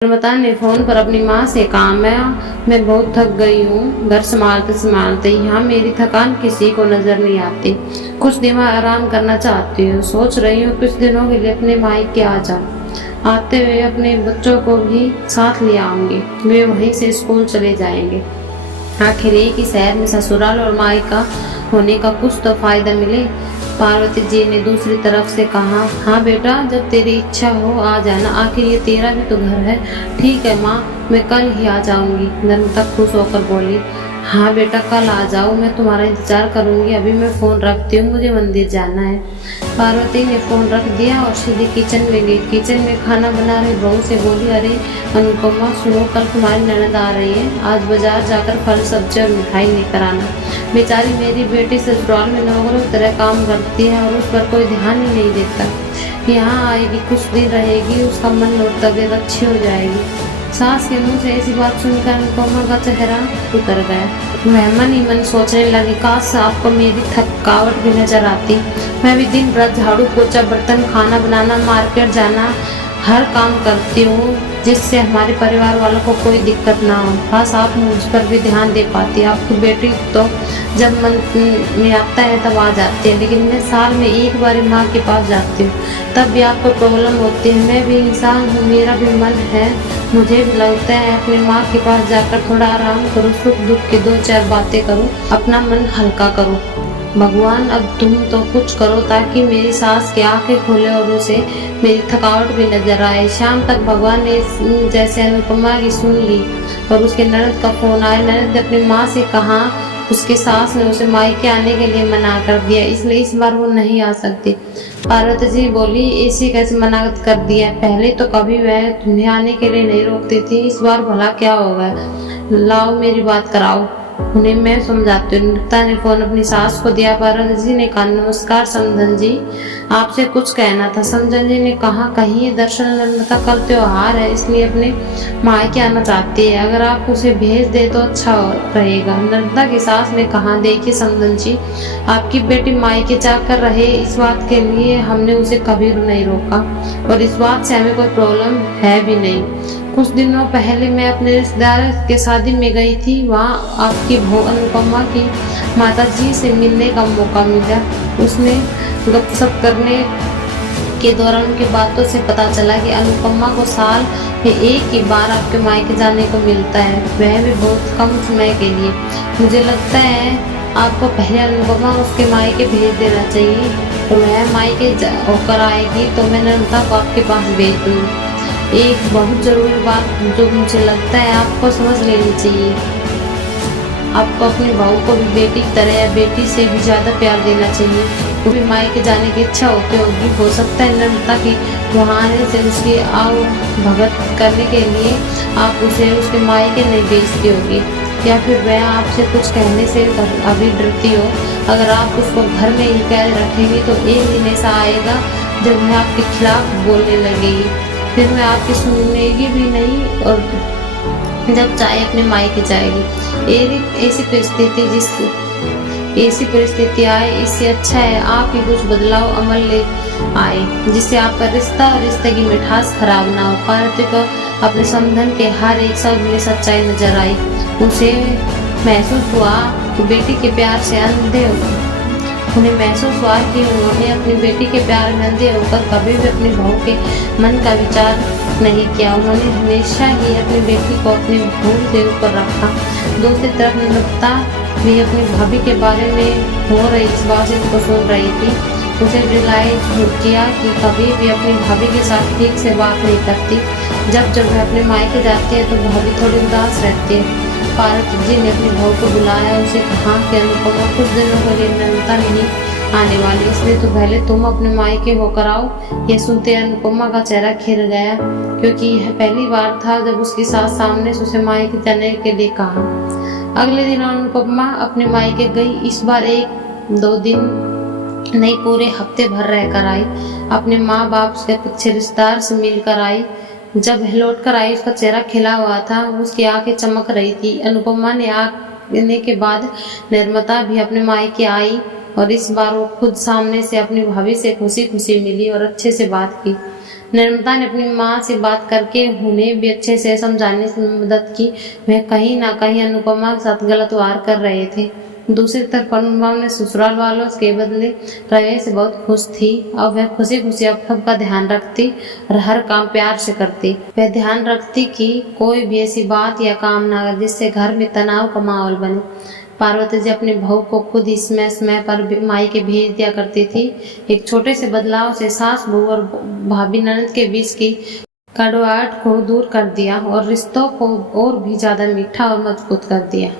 निर्मता ने फोन पर अपनी माँ से कहा, मैं बहुत थक गई हूँ। घर संभालते संभालते यहाँ मेरी थकान किसी को नजर नहीं आती। कुछ दिन मैं आराम करना चाहती हूँ। सोच रही हूँ कुछ दिनों के लिए अपने मायके आ जाऊँ। आते हुए अपने बच्चों को भी साथ ले आऊंगी। वे वहीं से स्कूल चले जाएंगे। आखिर एक ही शहर में ससुराल और मायका होने का कुछ तो फायदा मिले। पार्वती जी ने दूसरी तरफ से कहा, हाँ बेटा, जब तेरी इच्छा हो आ जाना। आखिर ये तेरा भी तो घर है। ठीक है माँ, मैं कल ही आ जाऊंगी। नर्मदा खुश होकर बोली, हाँ बेटा, कल आ जाओ, मैं तुम्हारा इंतजार करूंगी। अभी मैं फोन रखती हूँ, मुझे मंदिर जाना है। पार्वती ने फोन रख दिया और सीधे किचन में गई। किचन में खाना बना रही बहू से बोली, अरे अनुपमा, सुनो, कल तुम्हारी ननद आ रही है। आज बाजार जाकर फल सब्जी और मिठाई लेकर आना। बेचारी मेरी बेटी ससुराल में नौकरों की तरह काम करती है और उस पर कोई ध्यान ही नहीं देता। यहाँ आएगी, कुछ दिन रहेगी, उसका मन और तबीयत अच्छी हो जाएगी। सास के मुंह से ऐसी बात सुनकर अनुपमा का चेहरा उतर गया। वह मन ही मन सोचने लगी, काश आपको मेरी थकावट भी नजर आती। मैं भी दिन रात झाड़ू पोछा, बर्तन, खाना बनाना, मार्केट जाना, हर काम करती हूँ, जिससे हमारे परिवार वालों को कोई दिक्कत ना हो। बस आप मुझ पर भी ध्यान दे पाती। आपकी बेटी तो जब मन में आता है तब आ जाती है, लेकिन मैं साल में एक बार माँ के पास जाती हूँ, तब भी आपको प्रॉब्लम होती है। मैं भी इंसान हूँ, मेरा भी मन है। मुझे भी लगता है अपनी माँ के पास जाकर थोड़ा आराम करूँ, सुख दुख की दो चार बातें करूँ, अपना मन हल्का करूँ। भगवान, अब तुम तो कुछ करो ताकि मेरी सास की आंखें खुले और उसे मेरी थकावट भी नजर आए। शाम तक भगवान ने जैसे अनुपमा की सुन ली और उसके ननद का फोन आया। ननद ने अपनी माँ से कहा, उसके सास ने उसे मायके आने के लिए मना कर दिया, इसलिए इस बार वो नहीं आ सकती। पार्वती जी बोली, ऐसे कैसे मना कर दिया? पहले तो कभी वह तुम्हें आने के लिए नहीं रोकती थी, इस बार भला क्या होगा? लाओ मेरी बात कराओ, उन्हें मैं समझाती हूँ। निर्मता ने फोन अपनी सास को दिया। पार्वती जी ने कहा, नमस्कार समधन जी, आपसे कुछ कहना था। समधन जी ने कहा, कहिए। दरअसल निर्मता कल त्योहार है, इसलिए अपने मायके आना चाहती है। अगर आप उसे भेज दे तो अच्छा रहेगा। निर्मता की सास ने कहा, देखिए समधन जी, आपकी बेटी मायके जाकर रहे, इस बात के लिए हमने उसे कभी नहीं रोका और इस बात से हमें कोई प्रॉब्लम है भी नहीं। कुछ दिनों पहले मैं अपने रिश्तेदार के शादी में गई थी। वहाँ आपकी बहू अनुपमा की माता जी से मिलने का मौका मिला। उसने गपशप करने के दौरान उनकी बातों से पता चला कि अनुपमा को साल में एक ही बार आपके मायके जाने को मिलता है, वह भी बहुत कम समय के लिए। मुझे लगता है आपको पहले अनुपमा उसके मायके भेज देना चाहिए, और वह मायके होकर आएगी तो मैं निर्मता को आपके पास भेज दूँगी। एक बहुत जरूरी बात जो मुझे लगता है आपको समझ लेनी चाहिए, आपको अपनी बहू को भी बेटी की तरह या बेटी से भी ज्यादा प्यार देना चाहिए। वो भी मायके जाने की इच्छा होती होगी, हो सकता है निर्मता की वहाँ आने से उसकी आओ भगत करने के लिए आप उसे उसके मायके नहीं भेजती होगी, या फिर वह आपसे कुछ कहने से अभी डरती हो। अगर आप उसको घर में ही कैद रखेंगे तो एक दिन ऐसा आएगा जब वह आपके खिलाफ बोलने लगेगी, फिर मैं आपकी सुनेगी भी नहीं और जब चाहे अपने मायके जाएगी। ऐसी परिस्थिति आए, इससे अच्छा है आप ही कुछ बदलाव अमल ले आए, जिससे आपका रिश्ता और रिश्ते की मिठास खराब ना हो। पार्वती को अपने समधन के हर एक शब्द में सच्चाई नजर आई। उसे महसूस हुआ कि बेटी के प्यार से अंधे उन्हें महसूस हुआ कि उन्होंने अपनी बेटी के प्यार में अंधे होकर कभी भी अपनी बहू के मन का विचार नहीं किया। उन्होंने हमेशा ही अपनी बेटी को अपनी भूल से ऊपर रखा। दूसरी तरफ निर्मता भी अपनी भाभी के बारे में हो रही इस बात को सुन रही थी। उसे रियलाइज किया कि कभी भी अपनी भाभी के साथ ठीक से बात नहीं करती। जब जब वह अपने मायके जाती है तो भाभी थोड़ी उदास रहती है। पार्वती जी ने अपनी बहू को बुलाया, उसे कहा कि अनुपमा कुछ दिनों के लिए निर्मता नहीं आने वाली, इसलिए तो पहले तुम अपने मायके होकर आओ। यह सुनते अनुपमा का चेहरा खिल गया, क्योंकि यह पहली बार था जब उसकी सास सामने से उसे मायके जाने के लिए कहा। अगले दिन अनुपमा अपने मायके गई। इस बार एक दो दिन नहीं, पूरे हफ्ते भर रहकर आई। अपने माँ बाप से, अच्छे रिश्तेदार से मिलकर आई। जब लौट कर आई, उसका चेहरा खिला हुआ था, उसकी आंखें चमक रही थी। अनुपमा ने आने के बाद निर्मता भी अपने मायके आई और इस बार वो खुद सामने से अपनी भाभी से खुशी खुशी मिली और अच्छे से बात की। निर्मता ने अपनी माँ से बात करके उन्हें भी अच्छे से समझाने में मदद की। वह कहीं ना कहीं अनुपमा के साथ गलत व्यवहार कर रहे थे। दूसरी तरफ अनुपमा ने ससुराल वालों के बदले रवैये से बहुत खुश थी। अब वह खुशी खुशी अब सबका ध्यान रखती और हर काम प्यार से करती। वह ध्यान रखती कि कोई भी ऐसी बात या काम ना करे जिससे घर में तनाव का माहौल बने। पार्वती जी अपनी बहू को खुद ही समय समय पर मायके भेज दिया करती थी। एक छोटे से बदलाव से सास बहू और भाभी ननद के बीच की कड़वाहट को दूर कर दिया और रिश्तों को और भी ज्यादा मीठा और मजबूत कर दिया।